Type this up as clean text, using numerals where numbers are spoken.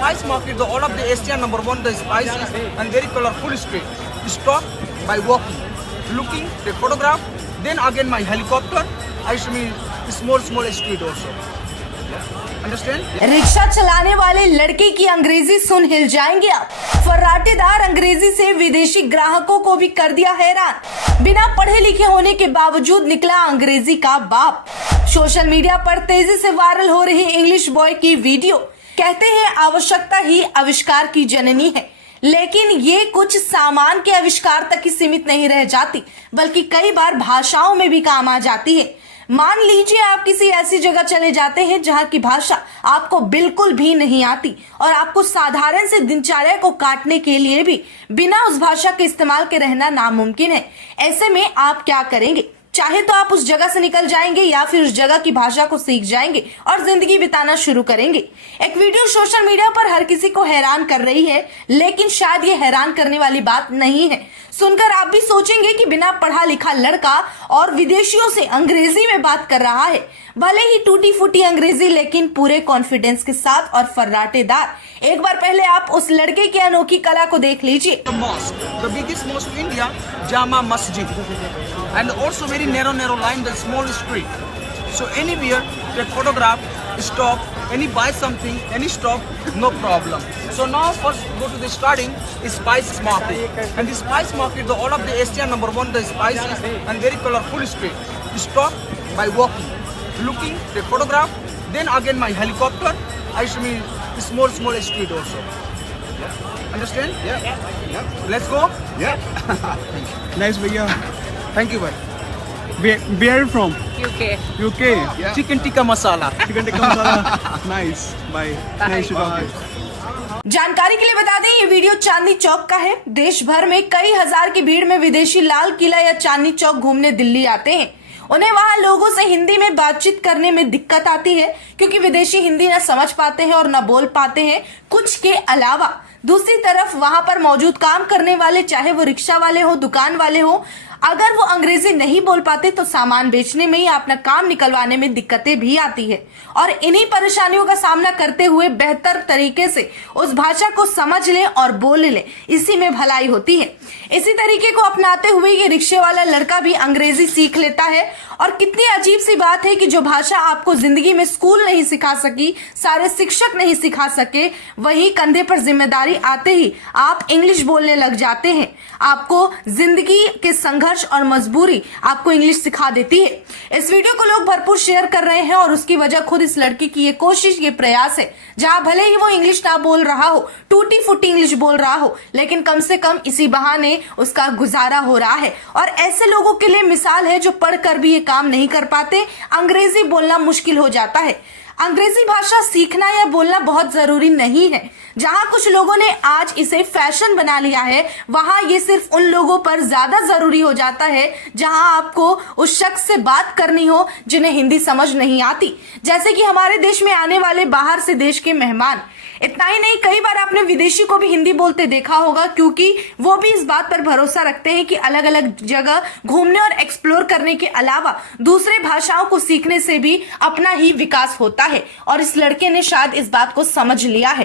spice market, the all of the Asia number one, the spices and very colorful street. Stop by walking, looking, take photograph. Then again my helicopter. I show me small street also. Understand? Rickshaw चलाने वाले लड़के की अंग्रेजी सुन हिल जाएंगे आप। फर्राटेदार अंग्रेजी से विदेशी ग्राहकों को भी कर दिया हैरान। बिना पढ़े लिखे होने के बावजूद निकला अंग्रेजी का बाप। सोशल मीडिया पर तेजी से वायरल हो रही इंग्लिश बॉय की वीडियो। कहते हैं आवश्यकता ही आविष्कार की जननी है, लेकिन ये कुछ सामान के आविष्कार तक ही सीमित नहीं रह जाती, बल्कि कई बार भाषाओं में भी काम आ जाती है। मान लीजिए आप किसी ऐसी जगह चले जाते हैं जहां की भाषा आपको बिल्कुल भी नहीं आती और आपको साधारण से दिनचर्या को काटने के लिए भी बिना उस भाषा के इस्तेमाल के रहना नामुमकिन है। ऐसे में आप क्या करेंगे? चाहे तो आप उस जगह से निकल जाएंगे या फिर उस जगह की भाषा को सीख जाएंगे और जिंदगी बिताना शुरू करेंगे। एक वीडियो सोशल मीडिया पर हर किसी को हैरान कर रही है, लेकिन शायद ये हैरान करने वाली बात नहीं है। सुनकर आप भी सोचेंगे कि बिना पढ़ा लिखा लड़का और विदेशियों से अंग्रेजी में बात कर रहा है। भले ही टूटी फूटी अंग्रेजी, लेकिन पूरे कॉन्फिडेंस के साथ और फर्राटेदार। एक बार पहले आप उस लड़के की अनोखी कला को देख लीजिए। The mosque, the biggest mosque in India, Jama Masjid, and also very narrow line, the small street. So anywhere, take photograph, stop, any buy something, any stop, no problem. So now first go to the starting is spice market, and the spice market, the all of the Asia number one, the spices and very colorful street. Stop by walking, looking, take photograph. Then again my helicopter. I show me small street also. Understand? Yeah. Let's go. Yeah. Nice भैया. Thank you, bhai. Where are you from? UK. UK. Yeah. Chicken tikka masala. Chicken tikka masala. Nice. Bye. Nice to talk to you. जानकारी के लिए बता दें, ये video Chandni Chowk का है। देश भर में कई हजार की भीड़ में विदेशी लाल किला या चांदनी चौक घूमने दिल्ली आते हैं। उन्हें वहां लोगों से हिंदी में बातचीत करने में दिक्कत आती है, क्योंकि विदेशी हिंदी न समझ पाते हैं और न बोल पाते हैं कुछ के अलावा। दूसरी तरफ वहां पर मौजूद काम करने वाले, चाहे वो रिक्शा वाले हो, दुकान वाले हो, अगर वो अंग्रेजी नहीं बोल पाते तो सामान बेचने में या अपना काम निकलवाने में दिक्कतें भी आती है। और इन्हीं परेशानियों का सामना करते हुए बेहतर तरीके से उस भाषा को समझ ले और बोल ले, इसी में भलाई होती है। इसी तरीके को अपनाते हुए ये रिक्शे वाला लड़का भी अंग्रेजी सीख लेता है। और कितनी अजीब सी बात है कि जो भाषा आपको जिंदगी में स्कूल नहीं सिखा सकी, सारे शिक्षक नहीं सिखा सके, वही कंधे पर जिम्मेदारी आते ही आप इंग्लिश बोलने लग जाते हैं। आपको जिंदगी के संघर्ष और मजबूरी आपको इंग्लिश सिखा देती है। इस वीडियो को लोग भरपूर शेयर कर रहे हैं और उसकी वजह खुद इस लड़की की ये कोशिश, ये प्रयास है। जहां भले ही वो इंग्लिश ना बोल रहा हो, टूटी फूटी इंग्लिश बोल रहा हो, लेकिन कम से कम इसी बहाने उसका गुजारा हो रहा है। और ऐसे लोगों के लिए मिसाल है जो पढ़कर भी ये काम नहीं कर पाते, अंग्रेजी बोलना मुश्किल हो जाता है। अंग्रेजी भाषा सीखना या बोलना बहुत जरूरी नहीं है। जहां कुछ लोगों ने आज इसे फैशन बना लिया है, वहां ये सिर्फ उन लोगों पर ज्यादा जरूरी हो जाता है जहां आपको उस शख्स से बात करनी हो जिन्हें हिंदी समझ नहीं आती। जैसे कि हमारे देश में आने वाले बाहर से देश के मेहमान। इतना ही नहीं, कई बार आपने विदेशी को भी हिंदी बोलते देखा होगा, क्योंकि वो भी इस बात पर भरोसा रखते हैं कि अलग अलग जगह घूमने और एक्सप्लोर करने के अलावा दूसरे भाषाओं को सीखने से भी अपना ही विकास होता है। और इस लड़के ने शायद इस बात को समझ लिया है।